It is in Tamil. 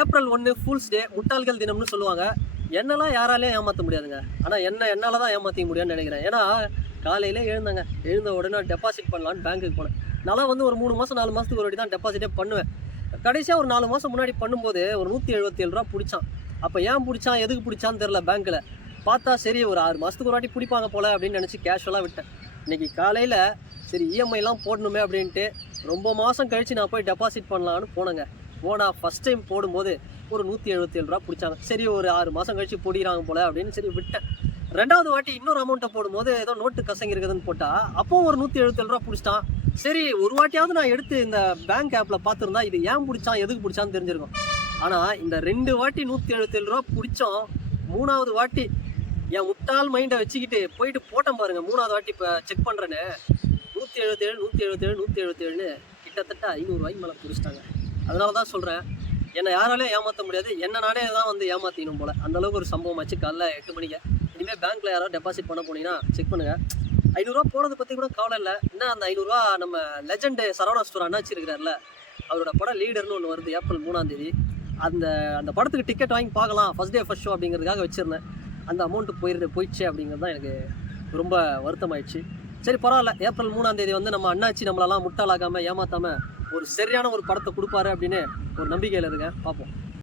ஏப்ரல் 1 ஃபூல்ஸ் டே, முட்டாள்கள் தினம்னு சொல்லுவாங்க. என்னெல்லாம் யாராலையும் ஏமாற்ற முடியாதுங்க. ஆனால் என்னால் தான் ஏமாற்றிக்க முடியும்னு நினைக்கிறேன். ஏன்னா காலையில் எழுந்த உடனே டெபாசிட் பண்ணலான்னு பேங்க்குக்கு போனேன். நான் வந்து ஒரு 3 மாதம் 4 மாதத்துக்கு ஒரு வாட்டி தான் டெபாசிட்டே பண்ணுவேன். கடைசியாக ஒரு 4 மாதம் முன்னாடி பண்ணும்போது ஒரு 177 ரூபா பிடிச்சான். அப்போ ஏன் பிடிச்சான், எதுக்கு பிடிச்சான்னு தெரில. பேங்க்கில் பார்த்தா சரி ஒரு 6 மாதத்துக்கு ஒரு வாட்டி பிடிப்பாங்க போல் அப்படின்னு நினச்சி கேஷுவலாக விட்டேன். இன்றைக்கி காலையில் சரி இஎம்ஐலாம் போடணுமே அப்படின்ட்டு ரொம்ப மாதம் கழித்து நான் போய் டெபாசிட் பண்ணலான்னு போனேங்க. போனால் ஃபஸ்ட் டைம் போடும்போது ஒரு 177 ரூபா பிடிச்சாங்க. சரி ஒரு 6 மாதம் கழித்து பிடிக்கிறாங்க போல் அப்படின்னு சரி விட்டேன். 2வது வாட்டி இன்னொரு அமௌண்ட்டை போடும்போது ஏதோ நோட்டு கசங்கி இருக்குதுன்னு போட்டால் அப்போவும் ஒரு 177 ரூபா பிடிச்சிட்டான். சரி ஒரு வாட்டியாவது நான் எடுத்து இந்த பேங்க் ஆப்பில் பார்த்துருந்தா இது ஏன் பிடிச்சான், எதுக்கு பிடிச்சான்னு தெரிஞ்சிருக்கும். ஆனால் இந்த 2 வாட்டி 177 ரூபா பிடிச்சோம். 3வது வாட்டி என் முட்டாள் மைண்டை வச்சுக்கிட்டு போயிட்டு போட்டேன் பாருங்கள். 3வது வாட்டி இப்போ செக் பண்ணுறேன்னு 177 கிட்டத்தட்ட 500 ரூபாய்க்கு மேலே பிடிச்சிட்டாங்க. அதனால தான் சொல்கிறேன், என்னை யாராலையும் ஏமாற்ற முடியாது. என்ன நானே தான் வந்து ஏமாற்றிக்கணும் போல். அந்தளவுக்கு ஒரு சம்பவம் ஆச்சு காலைல 8 மணிக்கு. இனிமேல் பேங்க்கில் யாராவது டெபாசிட் பண்ண போனீங்கன்னா செக் பண்ணுங்கள். 500 ரூபா போனதை பற்றி கூட கவலை இல்லை. என்ன அந்த 500 ரூபா நம்ம லெஜெண்டு சரவணா ஸ்டோர் அண்ணாச்சி இருக்கிறார்ல, அவரோட படம் லீடர்னு ஒன்று வருது ஏப்ரல் 3ஆம் தேதி. அந்த படத்துக்கு டிக்கெட் வாங்கி பார்க்கலாம் ஃபஸ்ட் டே ஃபஸ்ட் ஷோ அப்படிங்கிறதுக்காக வச்சுருந்தேன். அந்த அமௌண்ட்டு போயிடுச்சு அப்படிங்கிறது தான் எனக்கு ரொம்ப வருத்தமாயிடுச்சு. சரி பரவாயில்ல, ஏப்ரல் 3ஆம் தேதி வந்து நம்ம அண்ணாச்சி நம்மளெல்லாம் முட்டாளாகாமல் ஏமாற்றாமல் ஒரு சரியான ஒரு படத்தை கொடுப்பாரு அப்படின்னு ஒரு நம்பிக்கையில் இருக்கேன். பார்ப்போம்.